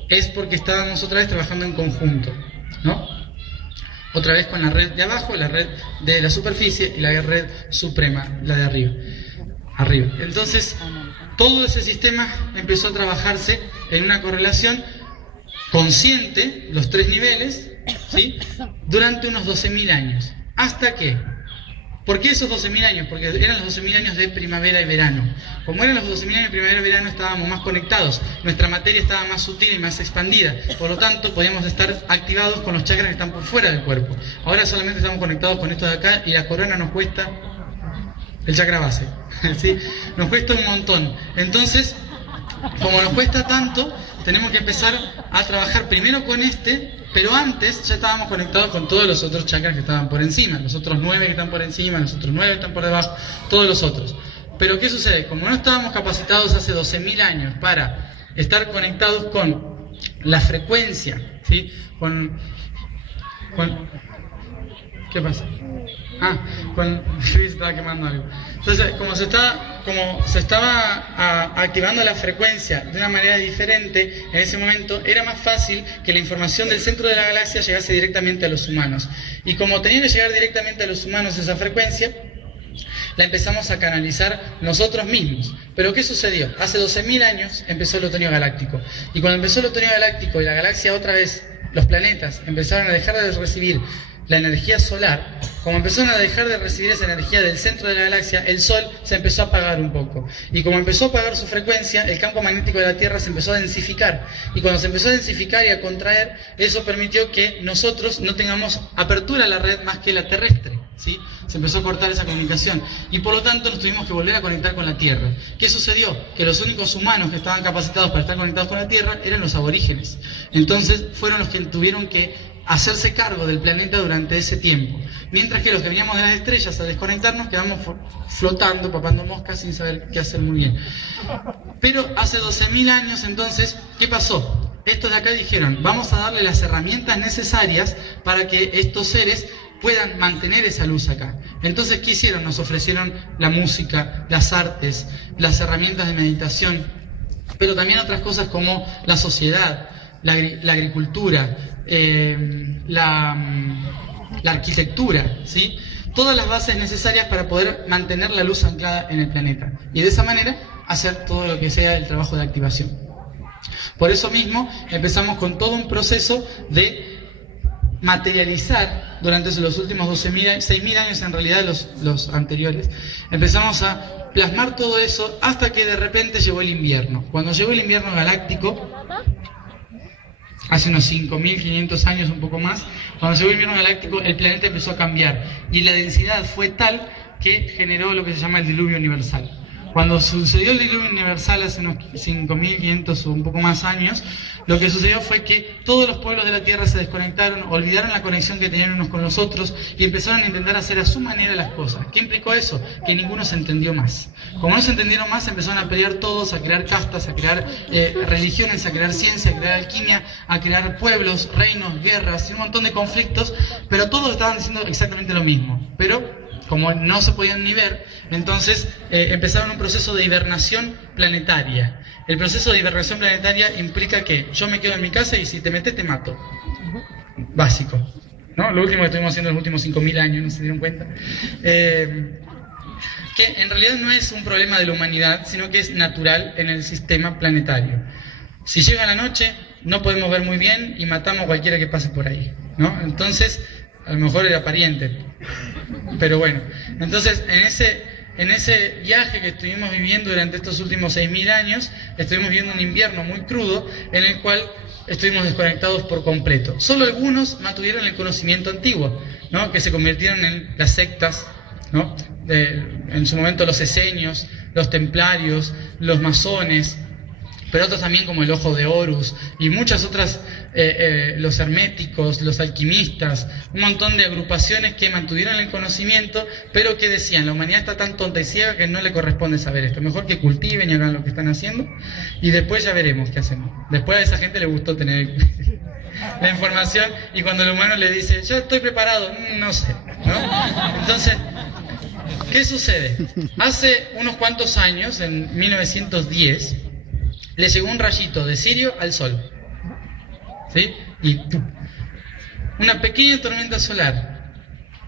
es porque estábamos otra vez trabajando en conjunto, ¿no? Otra vez con la red de abajo, la red de la superficie y la red suprema, la de arriba. Entonces, todo ese sistema empezó a trabajarse en una correlación consciente, los tres niveles, ¿sí? Durante unos 12.000 años. ¿Hasta qué? ¿Por qué esos 12.000 años? Porque eran los 12.000 años de primavera y verano. Como eran los 12.000 años de primavera y verano, estábamos más conectados, nuestra materia estaba más sutil y más expandida, por lo tanto podíamos estar activados con los chakras que están por fuera del cuerpo. Ahora solamente estamos conectados con esto de acá y la corona nos cuesta el chakra base, ¿sí? Nos cuesta un montón. Entonces, como nos cuesta tanto, tenemos que empezar a trabajar primero con este, pero antes ya estábamos conectados con todos los otros chakras que estaban por encima, los otros 9 que están por encima, los otros 9 que están por debajo, todos los otros. Pero ¿qué sucede? Como no estábamos capacitados hace 12.000 años para estar conectados con la frecuencia, ¿sí? ¿Qué pasa? Se estaba quemando algo. Entonces, como se estaba activando la frecuencia de una manera diferente, en ese momento era más fácil que la información del centro de la galaxia llegase directamente a los humanos. Y como tenía que llegar directamente a los humanos esa frecuencia, la empezamos a canalizar nosotros mismos. Pero ¿qué sucedió? Hace 12.000 años empezó el otoño galáctico. Y cuando empezó el otoño galáctico y la galaxia otra vez, los planetas empezaron a dejar de recibir la energía solar, como empezaron a dejar de recibir esa energía del centro de la galaxia, el Sol se empezó a apagar un poco. Y como empezó a apagar su frecuencia, el campo magnético de la Tierra se empezó a densificar. Y cuando se empezó a densificar y a contraer, eso permitió que nosotros no tengamos apertura a la red más que la terrestre, ¿sí? Se empezó a cortar esa comunicación. Y por lo tanto nos tuvimos que volver a conectar con la Tierra. ¿Qué sucedió? Que los únicos humanos que estaban capacitados para estar conectados con la Tierra eran los aborígenes. Entonces fueron los que tuvieron que hacerse cargo del planeta durante ese tiempo. Mientras que los que veníamos de las estrellas a desconectarnos quedamos flotando, papando moscas sin saber qué hacer muy bien. Pero hace 12.000 años entonces, ¿qué pasó? Estos de acá dijeron, vamos a darle las herramientas necesarias para que estos seres puedan mantener esa luz acá. Entonces, ¿qué hicieron? Nos ofrecieron la música, las artes, las herramientas de meditación, pero también otras cosas como la sociedad, la agricultura, la arquitectura, ¿sí? Todas las bases necesarias para poder mantener la luz anclada en el planeta y de esa manera hacer todo lo que sea el trabajo de activación. Por eso mismo empezamos con todo un proceso de materializar durante los últimos 6.000 años, en realidad los anteriores, empezamos a plasmar todo eso hasta que de repente llegó el invierno. Cuando llegó el invierno galáctico, hace unos 5.500 años, un poco más, cuando llegó el invierno galáctico, el planeta empezó a cambiar y la densidad fue tal que generó lo que se llama el diluvio universal. Cuando sucedió el diluvio universal hace unos 5.500 o un poco más años, lo que sucedió fue que todos los pueblos de la Tierra se desconectaron, olvidaron la conexión que tenían unos con los otros y empezaron a intentar hacer a su manera las cosas. ¿Qué implicó eso? Que ninguno se entendió más. Como no se entendieron más, empezaron a pelear todos, a crear castas, a crear religiones, a crear ciencia, a crear alquimia, a crear pueblos, reinos, guerras y un montón de conflictos, pero todos estaban diciendo exactamente lo mismo. Pero como no se podían ni ver, entonces empezaron un proceso de hibernación planetaria. El proceso de hibernación planetaria implica que yo me quedo en mi casa y si te metes te mato. Básico, ¿no? Lo último que estuvimos haciendo en los últimos 5.000 años, ¿no se dieron cuenta? Que en realidad no es un problema de la humanidad, sino que es natural en el sistema planetario. Si llega la noche, no podemos ver muy bien y matamos a cualquiera que pase por ahí, ¿no? Entonces, a lo mejor era pariente, pero bueno. Entonces, en ese viaje que estuvimos viviendo durante estos últimos 6.000 años, estuvimos viviendo un invierno muy crudo en el cual estuvimos desconectados por completo. Solo algunos mantuvieron el conocimiento antiguo, ¿no? Que se convirtieron en las sectas, ¿no? En su momento los esenios, los templarios, los masones, pero otros también como el Ojo de Horus y muchas otras, los herméticos, los alquimistas, un montón de agrupaciones que mantuvieron el conocimiento, pero que decían, la humanidad está tan tonta y ciega que no le corresponde saber esto, mejor que cultiven y hagan lo que están haciendo y después ya veremos qué hacemos. Después a esa gente le gustó tener la información y cuando el humano le dice, yo estoy preparado, no sé, ¿no? Entonces, ¿qué sucede? Hace unos cuantos años, en 1910, le llegó un rayito de Sirio al Sol, ¿sí? Y una pequeña tormenta solar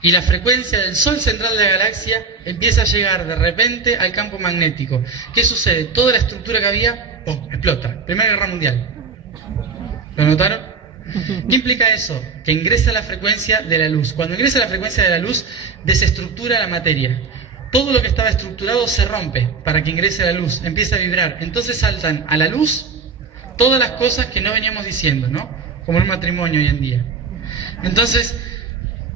y la frecuencia del Sol central de la galaxia empieza a llegar de repente al campo magnético. ¿Qué sucede? Toda la estructura que había, ¡pum!, explota. Primera Guerra Mundial. ¿Lo notaron? ¿Qué implica eso? Que ingresa la frecuencia de la luz. Cuando ingresa la frecuencia de la luz, desestructura la materia. Todo lo que estaba estructurado se rompe para que ingrese la luz, empieza a vibrar. Entonces saltan a la luz todas las cosas que no veníamos diciendo, ¿no? Como en un matrimonio hoy en día. Entonces,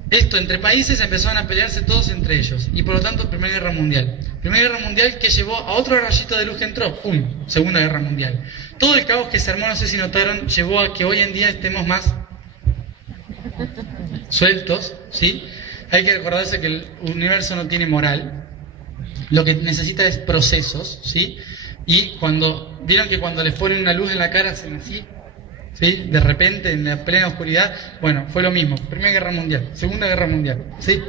esto entre países empezaron a pelearse todos entre ellos. Y por lo tanto, Primera Guerra Mundial. Primera Guerra Mundial que llevó a otro rayito de luz que entró. ¡Pum! Segunda Guerra Mundial. Todo el caos que se armó, no sé si notaron, llevó a que hoy en día estemos más sueltos, ¿sí? Hay que recordarse que el universo no tiene moral, lo que necesita es procesos, ¿sí? Y vieron que cuando les ponen una luz en la cara hacen así, ¿sí? De repente, en la plena oscuridad, bueno, fue lo mismo, Primera Guerra Mundial, Segunda Guerra Mundial, ¿sí?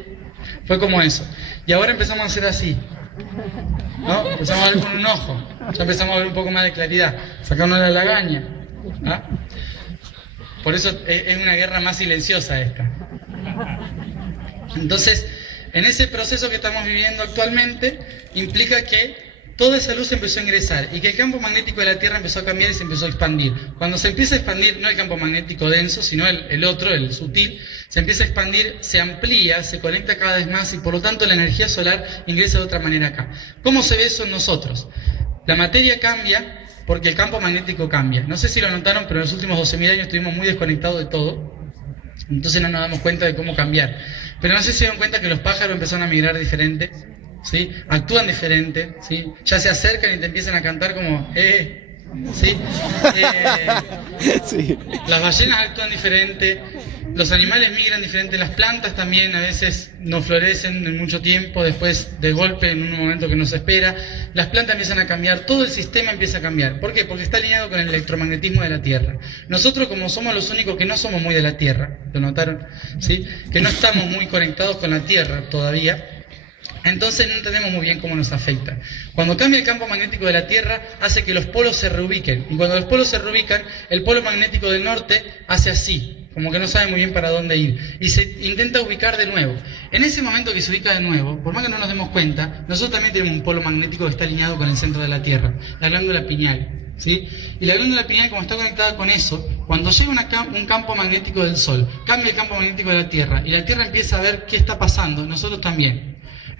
Fue como eso. Y ahora empezamos a hacer así, ¿no? Empezamos a ver con un ojo, ya empezamos a ver un poco más de claridad, sacarnos la lagaña, ¿ah? Por eso es una guerra más silenciosa esta. Entonces, en ese proceso que estamos viviendo actualmente, implica que toda esa luz empezó a ingresar y que el campo magnético de la Tierra empezó a cambiar y se empezó a expandir. Cuando se empieza a expandir, no el campo magnético denso, sino el otro, el sutil, se empieza a expandir, se amplía, se conecta cada vez más y por lo tanto la energía solar ingresa de otra manera acá. ¿Cómo se ve eso en nosotros? La materia cambia porque el campo magnético cambia. No sé si lo notaron, pero en los últimos 12.000 años estuvimos muy desconectados de todo. Entonces no nos damos cuenta de cómo cambiar. Pero no sé si se dan cuenta que los pájaros empezaron a migrar diferente, ¿sí? Actúan diferente, ¿sí? Ya se acercan y te empiezan a cantar como, ¿sí? Sí. Las ballenas actúan diferente, los animales migran diferente, las plantas también a veces no florecen en mucho tiempo, después de golpe en un momento que no se espera, las plantas empiezan a cambiar, todo el sistema empieza a cambiar. ¿Por qué? Porque está alineado con el electromagnetismo de la Tierra. Nosotros, como somos los únicos que no somos muy de la Tierra, ¿lo notaron? ¿Sí? Que no estamos muy conectados con la Tierra todavía, entonces no entendemos muy bien cómo nos afecta. Cuando cambia el campo magnético de la Tierra, hace que los polos se reubiquen. Y cuando los polos se reubican, el polo magnético del norte hace así, como que no sabe muy bien para dónde ir. Y se intenta ubicar de nuevo. En ese momento que se ubica de nuevo, por más que no nos demos cuenta, nosotros también tenemos un polo magnético que está alineado con el centro de la Tierra, la glándula pineal. ¿Sí? Y la glándula pineal, como está conectada con eso, cuando llega un campo magnético del Sol, cambia el campo magnético de la Tierra, y la Tierra empieza a ver qué está pasando, nosotros también.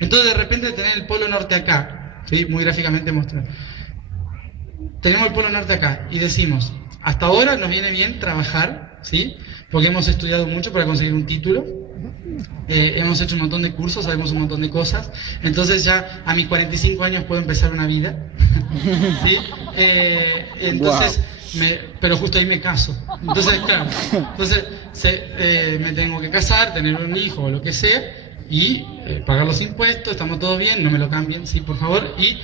Entonces de repente tener el polo norte acá, ¿sí? Muy gráficamente mostrado. Tenemos el polo norte acá y decimos, hasta ahora nos viene bien trabajar, ¿sí? Porque hemos estudiado mucho para conseguir un título, hemos hecho un montón de cursos, sabemos un montón de cosas, entonces ya a mis 45 años puedo empezar una vida, ¿sí? Entonces, pero justo ahí me caso, entonces claro, me tengo que casar, tener un hijo o lo que sea, y pagar los impuestos, estamos todos bien, no me lo cambien, sí, por favor, y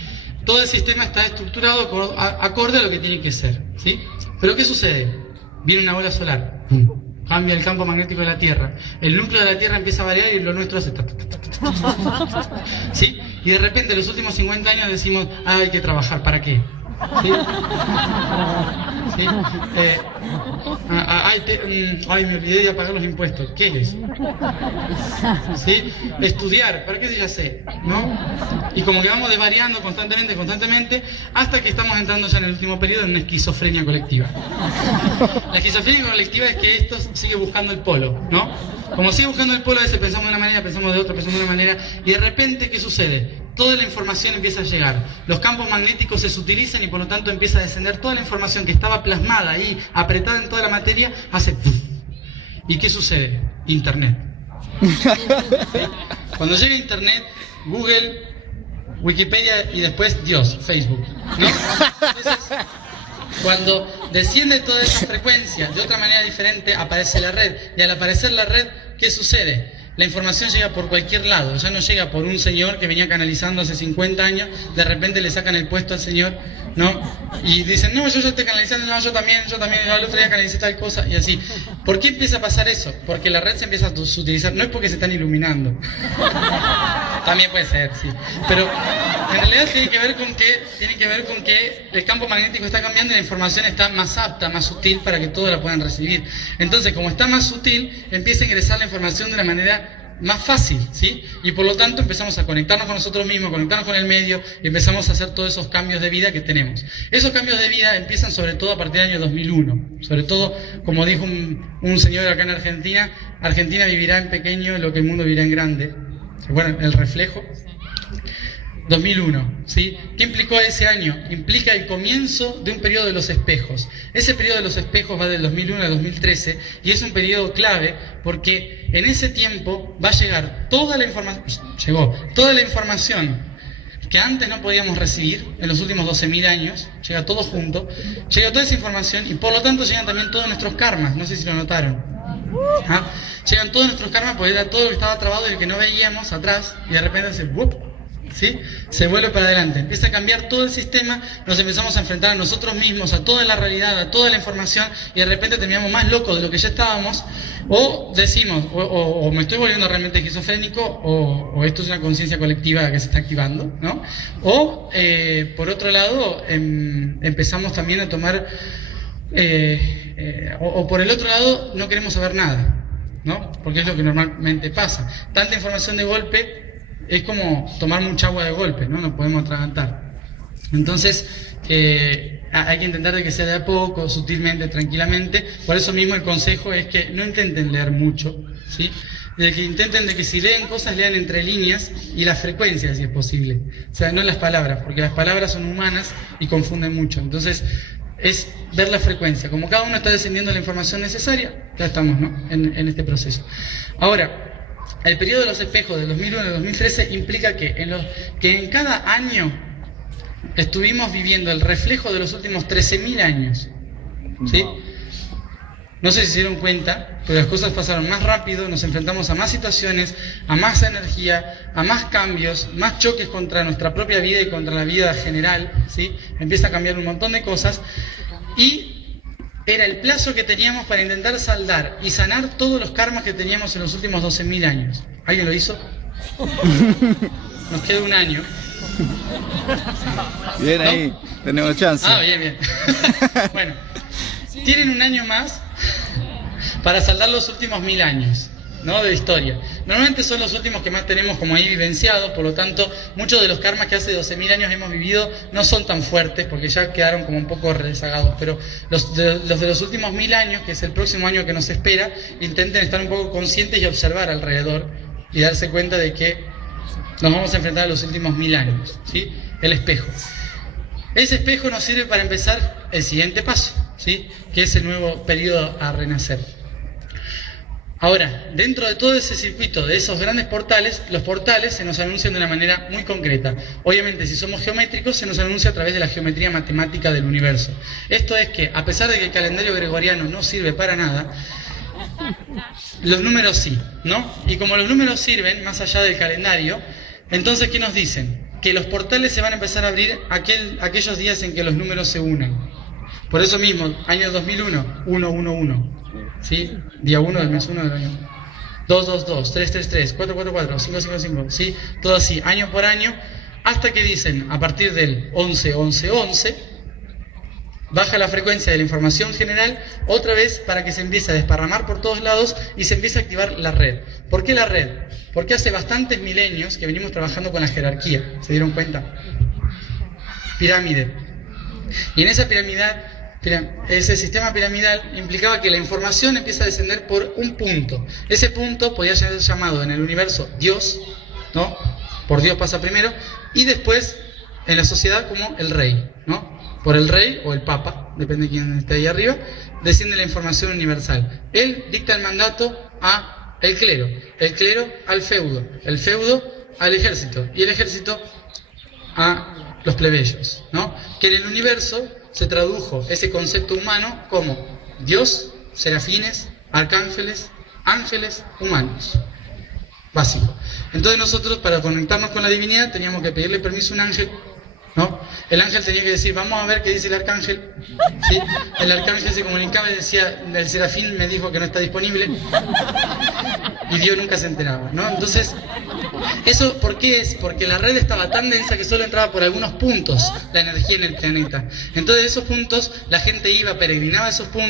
todo el sistema está estructurado acorde a lo que tiene que ser, ¿sí? Pero ¿qué sucede? Viene una ola solar, ¡pum! Cambia el campo magnético de la Tierra, el núcleo de la Tierra empieza a variar y lo nuestro hace ¿sí? Y de repente en los últimos 50 años decimos, hay que trabajar, ¿para qué? ¿Sí? ¿Sí? Me olvidé de pagar los impuestos. ¿Qué es? ¿Sí? Estudiar, ¿para qué si ya sé? ¿No? Y como que vamos desvariando constantemente, hasta que estamos entrando ya en el último periodo en una esquizofrenia colectiva. La esquizofrenia colectiva es que esto sigue buscando el polo, ¿no? Como sigue buscando el polo, a veces pensamos de una manera, pensamos de otra, pensamos de una manera, y de repente, ¿qué sucede? Toda la información empieza a llegar, los campos magnéticos se sutilizan y por lo tanto empieza a descender toda la información que estaba plasmada ahí, apretada en toda la materia, hace ¡puf! ¿Y qué sucede? Internet. Cuando llega Internet, Google, Wikipedia y después Dios, Facebook, ¿no? Entonces, cuando desciende toda esa frecuencia de otra manera diferente, aparece la red, y al aparecer la red, ¿qué sucede? La información llega por cualquier lado, ya no llega por un señor que venía canalizando hace 50 años, de repente le sacan el puesto al señor, ¿no? Y dicen, no, yo ya estoy canalizando, no, yo también, el otro día canalicé tal cosa, y así. ¿Por qué empieza a pasar eso? Porque la red se empieza a utilizar, no es porque se están iluminando. También puede ser, sí. Pero en realidad tiene que ver con que el campo magnético está cambiando y la información está más apta, más sutil para que todos la puedan recibir. Entonces, como está más sutil, empieza a ingresar la información de una manera más fácil, ¿sí? Y por lo tanto empezamos a conectarnos con nosotros mismos, conectarnos con el medio y empezamos a hacer todos esos cambios de vida que tenemos. Esos cambios de vida empiezan sobre todo a partir del año 2001. Sobre todo, como dijo un señor acá en Argentina, Argentina vivirá en pequeño lo que el mundo vivirá en grande. ¿Se acuerdan? El reflejo. 2001, ¿sí? ¿Qué implicó ese año? Implica el comienzo de un periodo de los espejos. Ese periodo de los espejos va del 2001 al 2013 y es un periodo clave porque en ese tiempo va a llegar toda la información que antes no podíamos recibir en los últimos 12.000 años, llega todo junto, llega toda esa información y por lo tanto llegan también todos nuestros karmas, no sé si lo notaron. ¿Ah? Llegan todos nuestros karmas porque era todo lo que estaba trabado y el que no veíamos atrás y de repente se... ¿sí? Se vuelve para adelante, empieza a cambiar todo el sistema, nos empezamos a enfrentar a nosotros mismos, a toda la realidad, a toda la información y de repente terminamos más locos de lo que ya estábamos o decimos, o me estoy volviendo realmente esquizofrénico o esto es una conciencia colectiva que se está activando, ¿no? O por otro lado empezamos también a tomar o por el otro lado no queremos saber nada, ¿no? Porque es lo que normalmente pasa, tanta información de golpe. Es como tomar mucha agua de golpe, ¿no? Nos podemos atragantar. Entonces, hay que intentar de que sea de a poco, sutilmente, tranquilamente. Por eso mismo el consejo es que no intenten leer mucho, ¿sí? De que intenten de que si leen cosas, lean entre líneas y las frecuencias, si es posible. O sea, no las palabras, porque las palabras son humanas y confunden mucho. Entonces, es ver la frecuencia. Como cada uno está descendiendo la información necesaria, ya estamos, ¿no? En este proceso. Ahora, el periodo de los espejos del 2001 al 2013 implica que en cada año estuvimos viviendo el reflejo de los últimos 13.000 años. ¿Sí? No sé si se dieron cuenta, pero las cosas pasaron más rápido, nos enfrentamos a más situaciones, a más energía, a más cambios, más choques contra nuestra propia vida y contra la vida general, ¿sí? Empieza a cambiar un montón de cosas y era el plazo que teníamos para intentar saldar y sanar todos los karmas que teníamos en los últimos 12.000 años. ¿Alguien lo hizo? Nos queda un año. Bien, ¿No? ahí, tenemos chance. Ah, bien, bien. Bueno, tienen un año más para saldar los últimos 1000 años, ¿no? De historia. Normalmente son los últimos que más tenemos como ahí vivenciados, por lo tanto, muchos de los karmas que hace 12.000 años hemos vivido no son tan fuertes porque ya quedaron como un poco rezagados, pero los de los últimos 1000 años, que es el próximo año que nos espera, intenten estar un poco conscientes y observar alrededor y darse cuenta de que nos vamos a enfrentar a los últimos 1000 años, ¿sí? El espejo. Ese espejo nos sirve para empezar el siguiente paso, ¿sí? Que es el nuevo periodo a renacer. Ahora, dentro de todo ese circuito, de esos grandes portales, los portales se nos anuncian de una manera muy concreta. Obviamente, si somos geométricos, se nos anuncia a través de la geometría matemática del universo. Esto es que, a pesar de que el calendario gregoriano no sirve para nada, los números sí, ¿no? Y como los números sirven más allá del calendario, entonces, ¿qué nos dicen? Que los portales se van a empezar a abrir aquellos días en que los números se unen. Por eso mismo, año 2001, 111, ¿sí? Día 1 del mes 1 del año. 222, 333, 444, 555, ¿sí? Todo así, año por año, hasta que dicen, a partir del 11-11-11, baja la frecuencia de la información general otra vez para que se empiece a desparramar por todos lados y se empiece a activar la red. ¿Por qué la red? Porque hace bastantes milenios que venimos trabajando con la jerarquía. ¿Se dieron cuenta? Pirámide. Y en esa ese sistema piramidal implicaba que la información empieza a descender por un punto. Ese punto podía ser llamado en el universo Dios, ¿no? Por Dios pasa primero, y después en la sociedad como el rey, ¿no? Por el rey o el papa, depende de quién esté ahí arriba, desciende la información universal. Él dicta el mandato a el clero al feudo, el feudo al ejército y el ejército a los plebeyos, ¿no? Que en el universo se tradujo ese concepto humano como Dios, serafines, arcángeles, ángeles, humanos. Básico. Entonces nosotros, para conectarnos con la divinidad, teníamos que pedirle permiso a un ángel, ¿no? El ángel tenía que decir, vamos a ver qué dice el arcángel, ¿sí? El arcángel se comunicaba y decía, el serafín me dijo que no está disponible, y Dios nunca se enteraba, ¿no? Entonces, ¿eso por qué es? Porque la red estaba tan densa que solo entraba por algunos puntos la energía en el planeta. Entonces, esos puntos, la gente iba, peregrinaba a esos puntos.